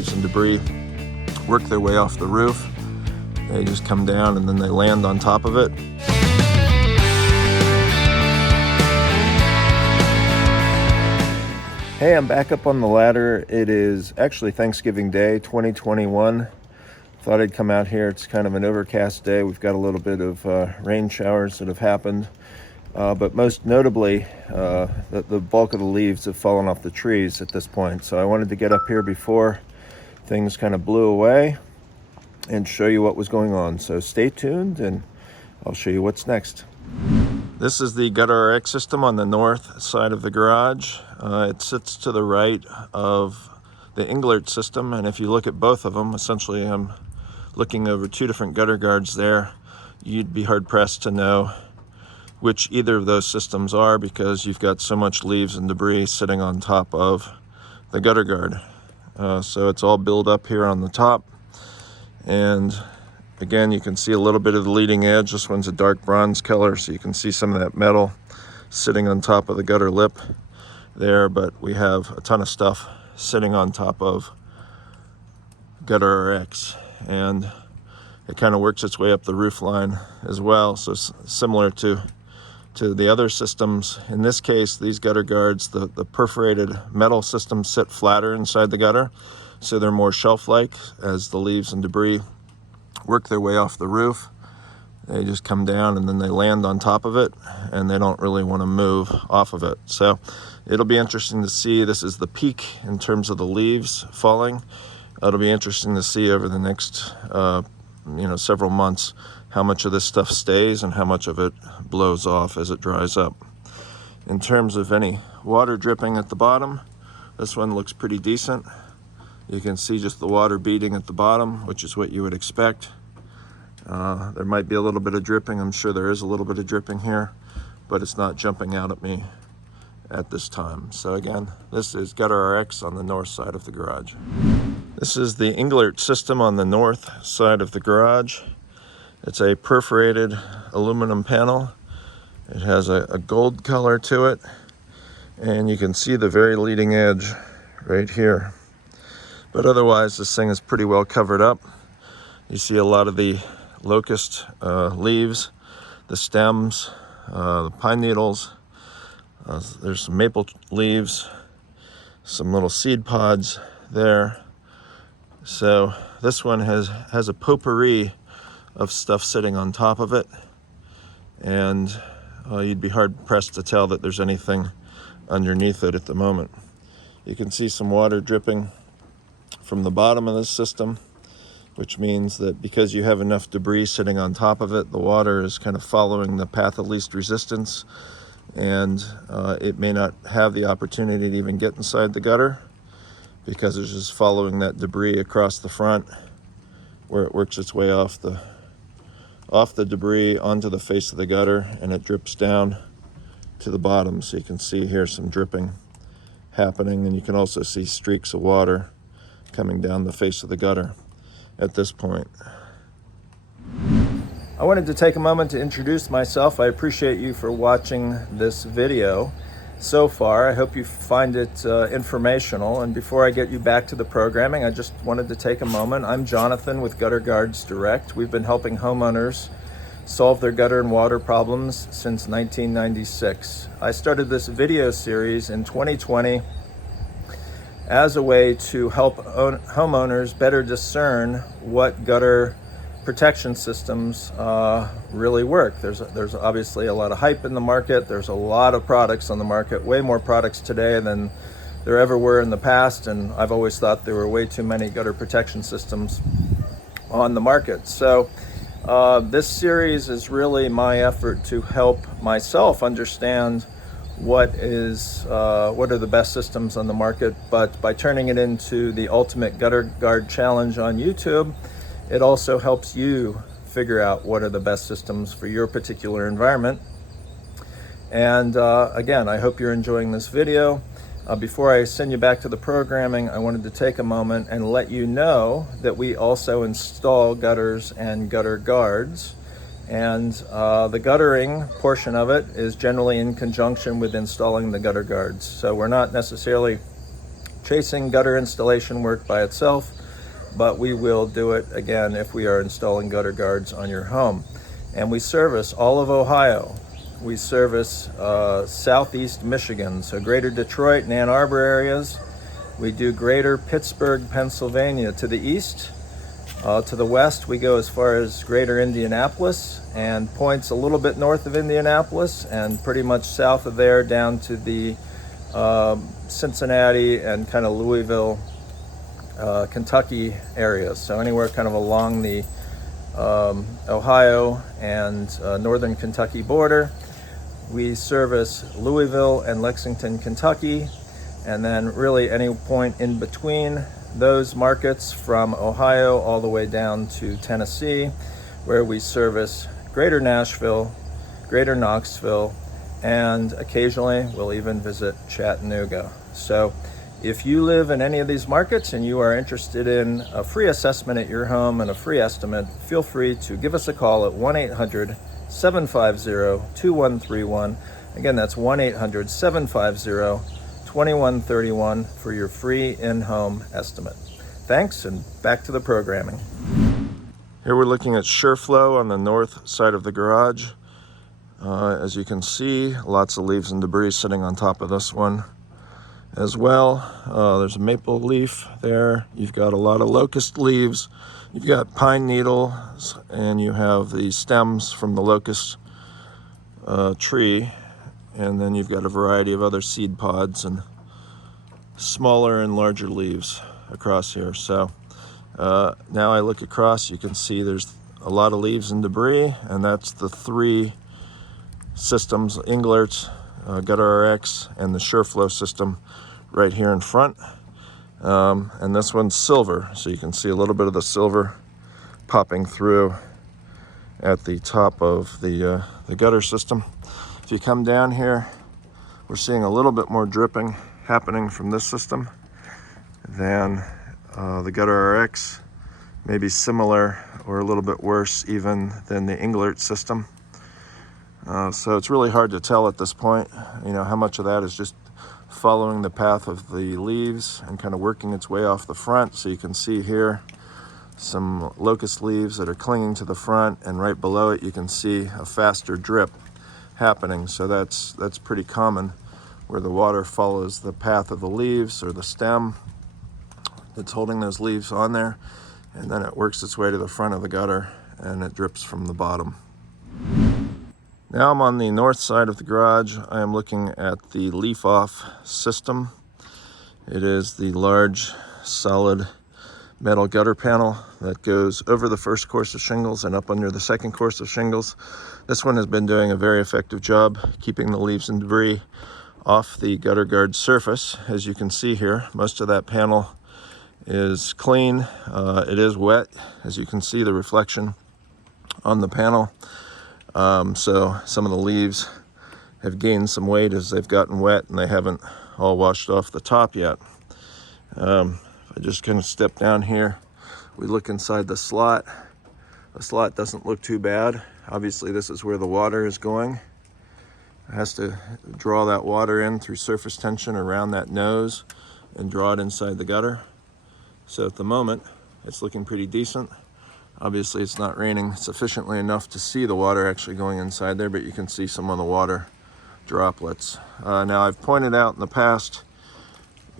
leaves and debris work their way off the roof. They just come down and then they land on top of it. Hey, I'm back up on the ladder. It is actually Thanksgiving Day 2021. Thought I'd come out here. It's kind of an overcast day. We've got a little bit of rain showers that have happened. But most notably, the bulk of the leaves have fallen off the trees at this point. So I wanted to get up here before things kind of blew away and show you what was going on. So stay tuned and I'll show you what's next. This is the Gutter Rx system on the north side of the garage. It sits to the right of the Englert system, and if you look at both of them, essentially I'm looking over two different gutter guards there. You'd be hard pressed to know which either of those systems are because you've got so much leaves and debris sitting on top of the gutter guard. So it's all built up here on the top, and again, you can see a little bit of the leading edge. This one's a dark bronze color, so you can see some of that metal sitting on top of the gutter lip there, but we have a ton of stuff sitting on top of Gutter Rx, and it kind of works its way up the roof line as well. So similar to the other systems, in this case, these gutter guards, the perforated metal systems sit flatter inside the gutter, so they're more shelf-like. As the leaves and debris work their way off the roof, they just come down and then they land on top of it, and they don't really want to move off of it. So it'll be interesting to see. This is the peak in terms of the leaves falling. It'll be interesting to see over the next several months how much of this stuff stays and how much of it blows off as it dries up. In terms of any water dripping at the bottom, this one looks pretty decent. You can see just the water beading at the bottom, which is what you would expect. There might be a little bit of dripping. I'm sure there is a little bit of dripping here, but it's not jumping out at me at this time. So again, this is Gutter Rx on the north side of the garage. This is the Englert system on the north side of the garage. It's a perforated aluminum panel. It has a gold color to it, and you can see the very leading edge right here. But otherwise, this thing is pretty well covered up. You see a lot of the locust leaves, the stems, the pine needles. There's some maple leaves, some little seed pods there. So this one has a potpourri of stuff sitting on top of it, and you'd be hard pressed to tell that there's anything underneath it at the moment. You can see some water dripping from the bottom of this system, which means that because you have enough debris sitting on top of it, the water is kind of following the path of least resistance, and it may not have the opportunity to even get inside the gutter because it's just following that debris across the front, where it works its way off the debris onto the face of the gutter, and it drips down to the bottom. So you can see here some dripping happening, and you can also see streaks of water coming down the face of the gutter at this point. I wanted to take a moment to introduce myself. I appreciate you for watching this video so far. I hope you find it informational. And before I get you back to the programming, I just wanted to take a moment. I'm Jonathan with Gutter Guards Direct. We've been helping homeowners solve their gutter and water problems since 1996. I started this video series in 2020 as a way to help homeowners better discern what gutter protection systems really work. There's obviously a lot of hype in the market. There's a lot of products on the market, way more products today than there ever were in the past, and I've always thought there were way too many gutter protection systems on the market. So this series is really my effort to help myself understand what are the best systems on the market, but by turning it into the Ultimate Gutter Guard Challenge on YouTube, it also helps you figure out what are the best systems for your particular environment. And again, I hope you're enjoying this video. Before I send you back to the programming, I wanted to take a moment and let you know that we also install gutters and gutter guards. And the guttering portion of it is generally in conjunction with installing the gutter guards. So we're not necessarily chasing gutter installation work by itself, but we will do it again if we are installing gutter guards on your home. And we service all of Ohio. We service southeast Michigan, so greater Detroit and Ann Arbor areas. We do greater Pittsburgh, Pennsylvania to the east. To the west, we go as far as greater Indianapolis and points a little bit north of Indianapolis, and pretty much south of there down to the Cincinnati and kind of Louisville, Kentucky areas. So anywhere kind of along the Ohio and northern Kentucky border. We service Louisville and Lexington, Kentucky, and then really any point in between those markets from Ohio all the way down to Tennessee, where we service greater Nashville, greater Knoxville, and occasionally we'll even visit Chattanooga. So if you live in any of these markets and you are interested in a free assessment at your home and a free estimate, feel free to give us a call at 1-800-750-2131. Again, that's 1-800-750-2131 for your free in-home estimate. Thanks, and back to the programming. Here we're looking at Shur-Flo on the north side of the garage. As you can see, lots of leaves and debris sitting on top of this one as well. There's a maple leaf there. You've got a lot of locust leaves. You've got pine needles, and you have the stems from the locust tree. And then you've got a variety of other seed pods and smaller and larger leaves across here. So now I look across, you can see there's a lot of leaves and debris, and that's the three systems, Englert, Gutter Rx, and the Shur-Flo system right here in front. And this one's silver, so you can see a little bit of the silver popping through at the top of the gutter system. If you come down here, we're seeing a little bit more dripping happening from this system than the Gutter Rx, maybe similar or a little bit worse even than the Englert system. So it's really hard to tell at this point, you know, how much of that is just following the path of the leaves and kind of working its way off the front. So you can see here some locust leaves that are clinging to the front, and right below it you can see a faster drip happening. So that's pretty common, where the water follows the path of the leaves or the stem that's holding those leaves on there, and then it works its way to the front of the gutter and it drips from the bottom. Now I'm on the north side of the garage. I am looking at the LeafOff system. It is the large solid metal gutter panel that goes over the first course of shingles and up under the second course of shingles. This one has been doing a very effective job keeping the leaves and debris off the gutter guard surface. As you can see here, most of that panel is clean. It is wet, as you can see the reflection on the panel. So some of the leaves have gained some weight as they've gotten wet, and they haven't all washed off the top yet. I just kind of step down here. We look inside the slot. The slot doesn't look too bad. Obviously this is where the water is going. It has to draw that water in through surface tension around that nose and draw it inside the gutter. So at the moment, it's looking pretty decent. Obviously it's not raining sufficiently enough to see the water actually going inside there, but you can see some of the water droplets. Now I've pointed out in the past,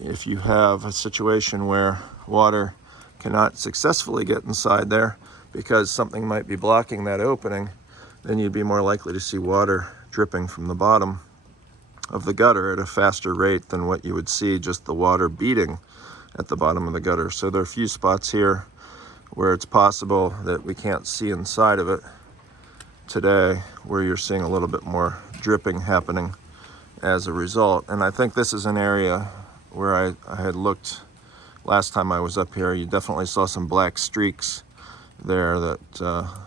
if you have a situation where water cannot successfully get inside there because something might be blocking that opening, then you'd be more likely to see water dripping from the bottom of the gutter at a faster rate than what you would see just the water beating at the bottom of the gutter. So there are a few spots here where it's possible that we can't see inside of it today, where you're seeing a little bit more dripping happening as a result. And I think this is an area where I had looked last time I was up here. You definitely saw some black streaks there that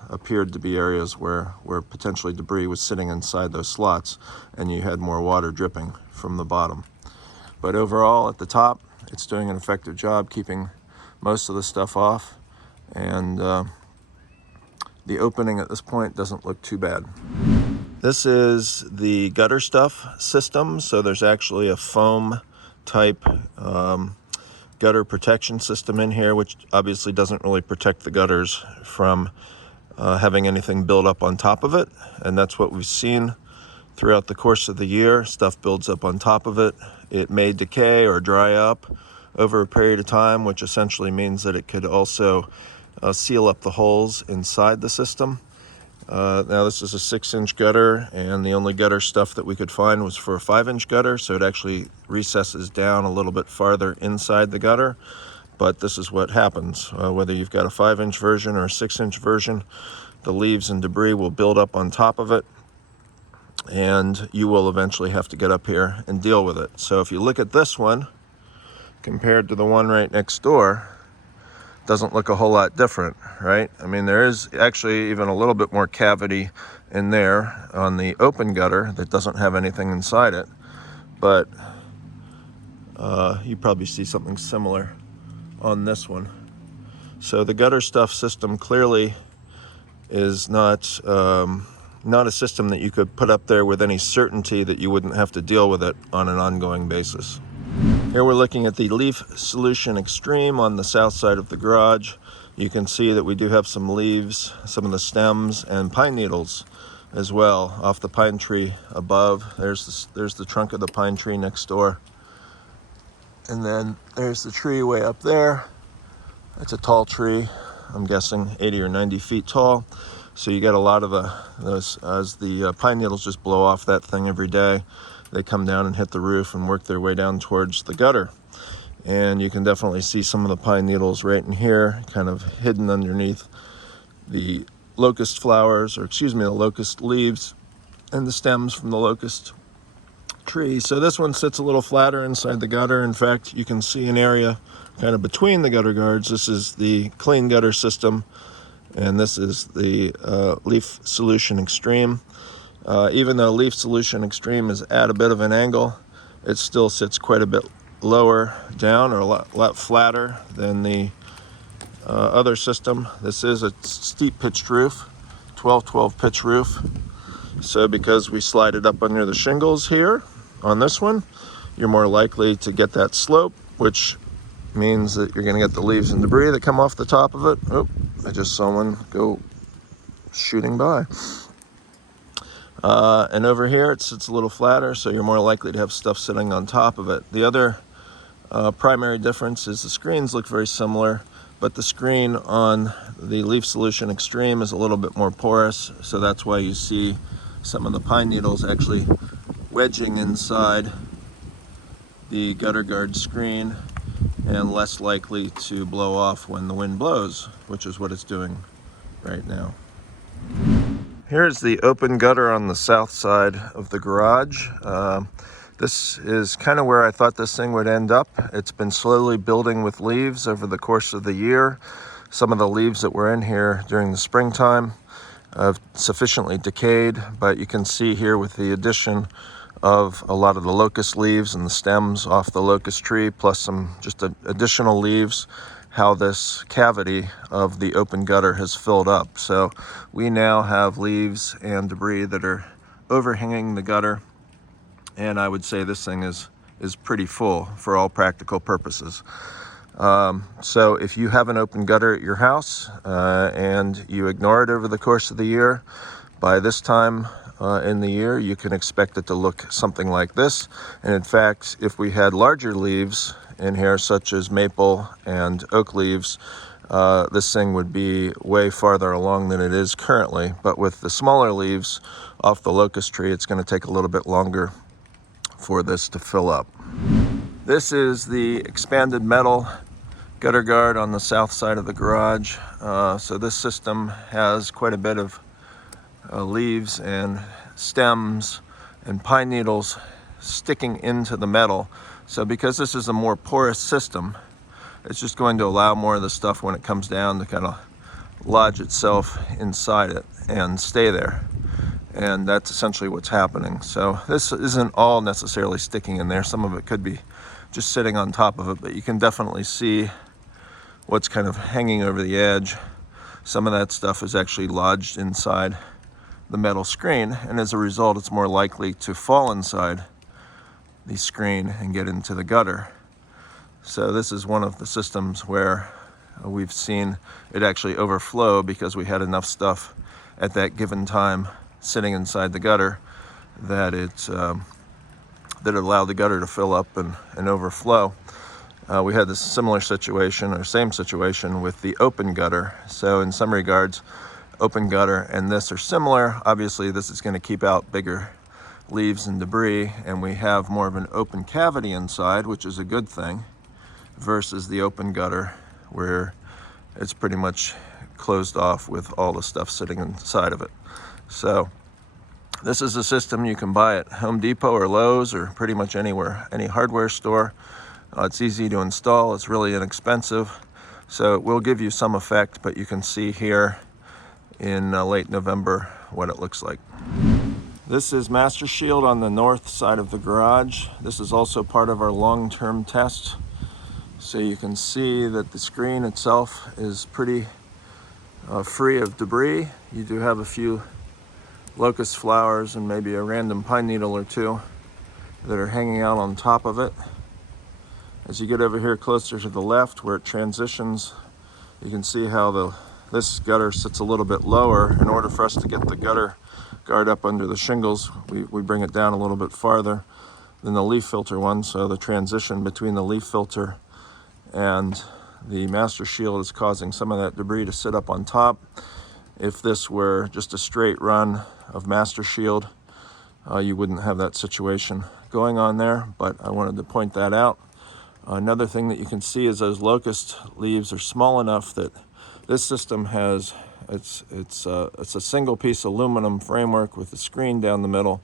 appeared to be areas where potentially debris was sitting inside those slots, and you had more water dripping from the bottom. But overall, at the top, it's doing an effective job keeping most of the stuff off, and the opening at this point doesn't look too bad. This is the GutterStuff system, so there's actually a foam type gutter protection system in here, which obviously doesn't really protect the gutters from having anything build up on top of it. And that's what we've seen throughout the course of the year. Stuff builds up on top of it. It may decay or dry up over a period of time, which essentially means that it could also seal up the holes inside the system. Now this is a 6-inch gutter, and the only gutter stuff that we could find was for a 5-inch gutter, so it actually recesses down a little bit farther inside the gutter. But this is what happens. Whether you've got a 5-inch version or a 6-inch version, the leaves and debris will build up on top of it, and you will eventually have to get up here and deal with it. So if you look at this one compared to the one right next door, it doesn't look a whole lot different, right? I mean, there is actually even a little bit more cavity in there on the open gutter that doesn't have anything inside it, but you probably see something similar on this one. So the GutterStuff system clearly is not a system that you could put up there with any certainty that you wouldn't have to deal with it on an ongoing basis. Here we're looking at the LeafSolution Xtreme on the south side of the garage. You can see that we do have some leaves, some of the stems, and pine needles as well off the pine tree above. There's the trunk of the pine tree next door. And then there's the tree way up there. It's a tall tree, I'm guessing 80 or 90 feet tall. So you get a lot of those, as the pine needles just blow off that thing every day. They come down and hit the roof and work their way down towards the gutter. And you can definitely see some of the pine needles right in here, kind of hidden underneath the locust flowers, or excuse me, the locust leaves and the stems from the locust tree. So this one sits a little flatter inside the gutter. In fact, you can see an area kind of between the gutter guards. This is the Klean Gutter system, and this is the LeafSolution Xtreme. Even though LeafSolution Xtreme is at a bit of an angle, it still sits quite a bit lower down, or a lot flatter than the other system. This is a steep pitched roof, 12-12 pitch roof. So because we slide it up under the shingles here on this one, you're more likely to get that slope, which means that you're going to get the leaves and debris that come off the top of it. Oh, I just saw one go shooting by. And over here it sits a little flatter, so you're more likely to have stuff sitting on top of it. The other primary difference is the screens look very similar, but the screen on the LeafSolution Xtreme is a little bit more porous, so that's why you see some of the pine needles actually wedging inside the gutter guard screen and less likely to blow off when the wind blows, which is what it's doing right now. Here's the open gutter on the south side of the garage. This is kind of where I thought this thing would end up. It's been slowly building with leaves over the course of the year. Some of the leaves that were in here during the springtime have sufficiently decayed, but you can see here with the addition of a lot of the locust leaves and the stems off the locust tree, plus some just additional leaves, how this cavity of the open gutter has filled up. So we now have leaves and debris that are overhanging the gutter, and I would say this thing is pretty full for all practical purposes. So if you have an open gutter at your house and you ignore it over the course of the year, by this time in the year you can expect it to look something like this. And in fact, if we had larger leaves in here, such as maple and oak leaves, this thing would be way farther along than it is currently. But with the smaller leaves off the locust tree, it's going to take a little bit longer for this to fill up. This is the expanded metal gutter guard on the south side of the garage. So this system has quite a bit of leaves and stems and pine needles sticking into the metal. So because this is a more porous system, it's just going to allow more of the stuff when it comes down to kind of lodge itself inside it and stay there. And that's essentially what's happening. So this isn't all necessarily sticking in there. Some of it could be just sitting on top of it, but you can definitely see what's kind of hanging over the edge. Some of that stuff is actually lodged inside the metal screen, and as a result, it's more likely to fall inside the screen and get into the gutter. So this is one of the systems where we've seen it actually overflow because we had enough stuff at that given time sitting inside the gutter that it allowed the gutter to fill up and overflow. We had this similar situation, or same situation, with the open gutter. So in some regards, open gutter and this are similar. Obviously this is going to keep out bigger leaves and debris, and we have more of an open cavity inside, which is a good thing, versus the open gutter where it's pretty much closed off with all the stuff sitting inside of it. So this is a system you can buy at Home Depot or Lowe's or pretty much anywhere, any hardware store. It's easy to install, it's really inexpensive, so it will give you some effect, but you can see here in late November what it looks like. This is MasterShield on the north side of the garage. This is also part of our long-term test. So you can see that the screen itself is pretty free of debris. You do have a few locust flowers and maybe a random pine needle or two that are hanging out on top of it. As you get over here closer to the left where it transitions, you can see how this gutter sits a little bit lower. In order for us to get the gutter guard up under the shingles, we bring it down a little bit farther than the LeafFilter one. So the transition between the LeafFilter and the MasterShield is causing some of that debris to sit up on top. If this were just a straight run of MasterShield, you wouldn't have that situation going on there, but I wanted to point that out. Another thing that you can see is those locust leaves are small enough that this system has, it's a single piece aluminum framework with a screen down the middle,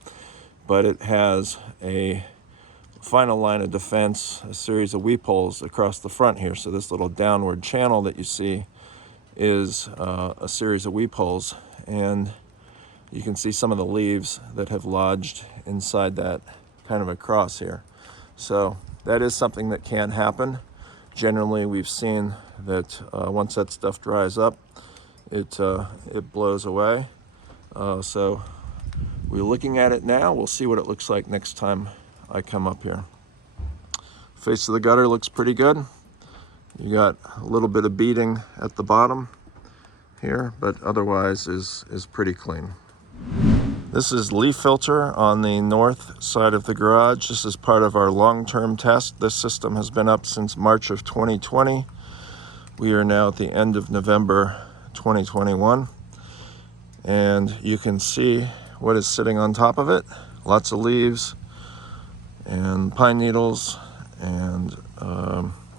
but it has a final line of defense, a series of weep holes across the front here. So this little downward channel that you see is a series of weep holes, and you can see some of the leaves that have lodged inside that kind of a cross here. So that is something that can happen. Generally, we've seen that once that stuff dries up, it blows away. So we're looking at it now. We'll see what it looks like next time I come up here. Face of the gutter looks pretty good. You got a little bit of beading at the bottom here, but otherwise is pretty clean. This is LeafFilter on the north side of the garage. This is part of our long-term test. This system has been up since March of 2020. We are now at the end of November 2021. And you can see what is sitting on top of it. Lots of leaves and pine needles and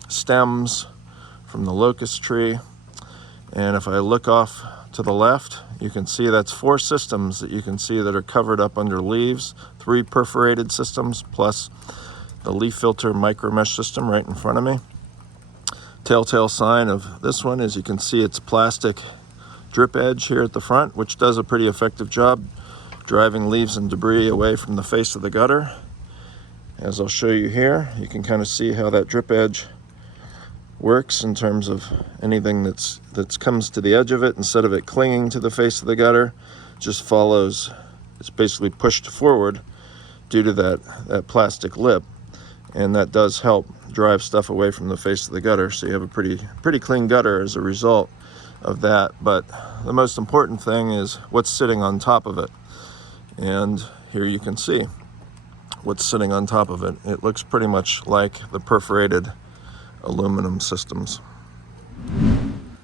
stems from the locust tree. And if I look off to the left, you can see that's 4 systems that you can see that are covered up under leaves, 3 perforated systems plus the LeafFilter micro mesh system right in front of me. Telltale sign of this one is you can see it's plastic drip edge here at the front, which does a pretty effective job driving leaves and debris away from the face of the gutter. As I'll show you here, you can kind of see how that drip edge works in terms of anything that's comes to the edge of it, instead of it clinging to the face of the gutter, just follows. It's basically pushed forward due to that plastic lip, and that does help drive stuff away from the face of the gutter. So you have a pretty clean gutter as a result of that. But the most important thing is what's sitting on top of it, and here you can see what's sitting on top of it. It looks pretty much like the perforated aluminum systems.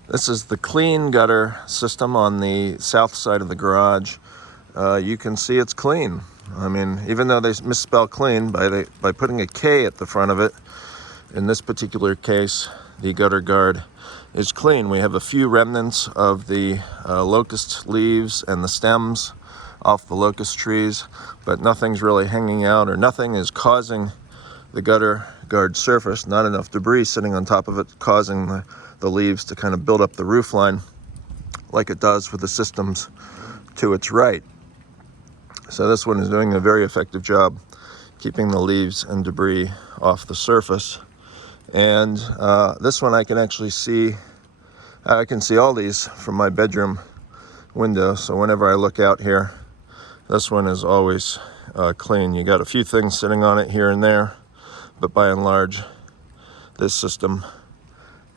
This is the Klean Gutter system on the south side of the garage. You can see it's clean. I mean, even though they misspell clean by putting a K at the front of it, in this particular case, the gutter guard is clean. We have a few remnants of the locust leaves and the stems off the locust trees, but nothing's really hanging out, or nothing is causing the gutter guard surface, not enough debris sitting on top of it, causing the leaves to kind of build up the roof line like it does with the systems to its right. So this one is doing a very effective job keeping the leaves and debris off the surface. And this one I can actually see, I can see all these from my bedroom window. So whenever I look out here, this one is always clean. You got a few things sitting on it here and there, but by and large, this system,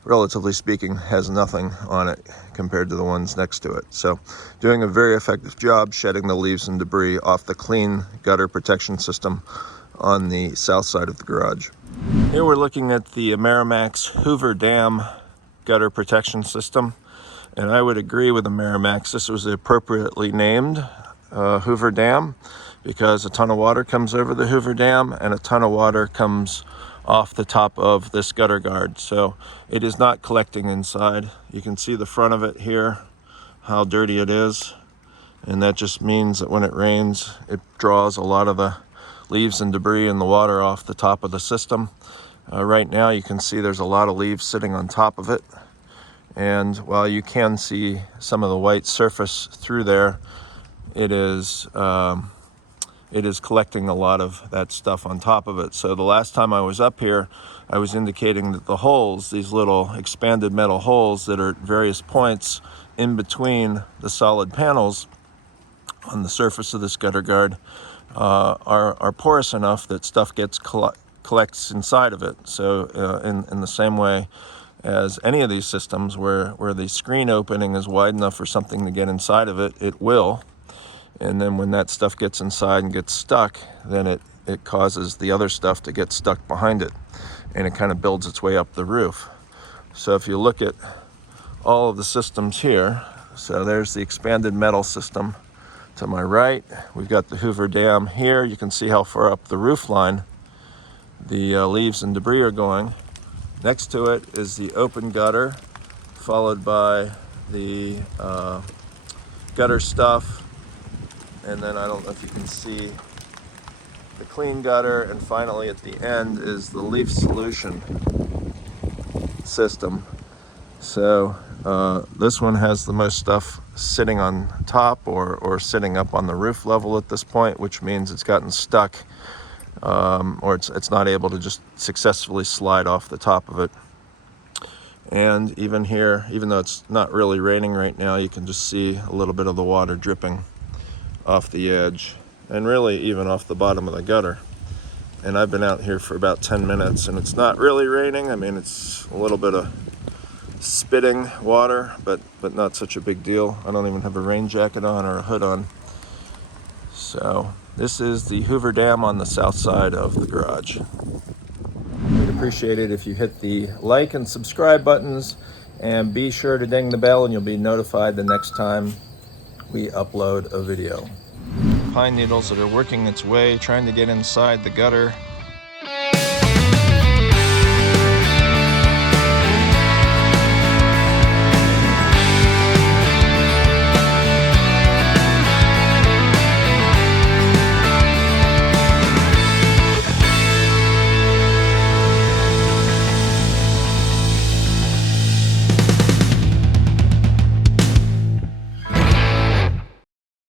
relatively speaking, has nothing on it compared to the ones next to it. So doing a very effective job shedding the leaves and debris off the Klean Gutter protection system on the south side of the garage. Here we're looking at the Amerimax Hoover Dam gutter protection system, and I would agree with Amerimax. This was appropriately named Hoover Dam because a ton of water comes over the Hoover Dam and a ton of water comes off the top of this gutter guard. So it is not collecting inside. You can see the front of it here, how dirty it is. And that just means that when it rains, it draws a lot of the leaves and debris and the water off the top of the system. Right now you can see there's a lot of leaves sitting on top of it. And while you can see some of the white surface through there, it is collecting a lot of that stuff on top of it. So the last time I was up here, I was indicating that the holes, these little expanded metal holes that are at various points in between the solid panels on the surface of this gutter guard, are porous enough that stuff collects inside of it. So in the same way as any of these systems where the screen opening is wide enough for something to get inside of it, it will. And then when that stuff gets inside and gets stuck, then it causes the other stuff to get stuck behind it, and it kind of builds its way up the roof. So if you look at all of the systems here, so there's the expanded metal system to my right. We've got the Hoover Dam here. You can see how far up the roof line the leaves and debris are going. Next to it is the open gutter, followed by the GutterStuff, and then I don't know if you can see the Klean Gutter, and finally at the end is the LeafSolution system. So this one has the most stuff sitting on top or sitting up on the roof level at this point, which means it's gotten stuck, or it's not able to just successfully slide off the top of it. And even here, even though it's not really raining right now, you can just see a little bit of the water dripping off the edge, and really even off the bottom of the gutter. And I've been out here for about 10 minutes and it's not really raining. I mean, it's a little bit of spitting water, but not such a big deal. I don't even have a rain jacket on or a hood on. So this is the Hoover Dam on the south side of the garage. We'd appreciate it if you hit the like and subscribe buttons, and be sure to ding the bell and you'll be notified the next time we upload a video. Pine needles that are working its way, trying to get inside the gutter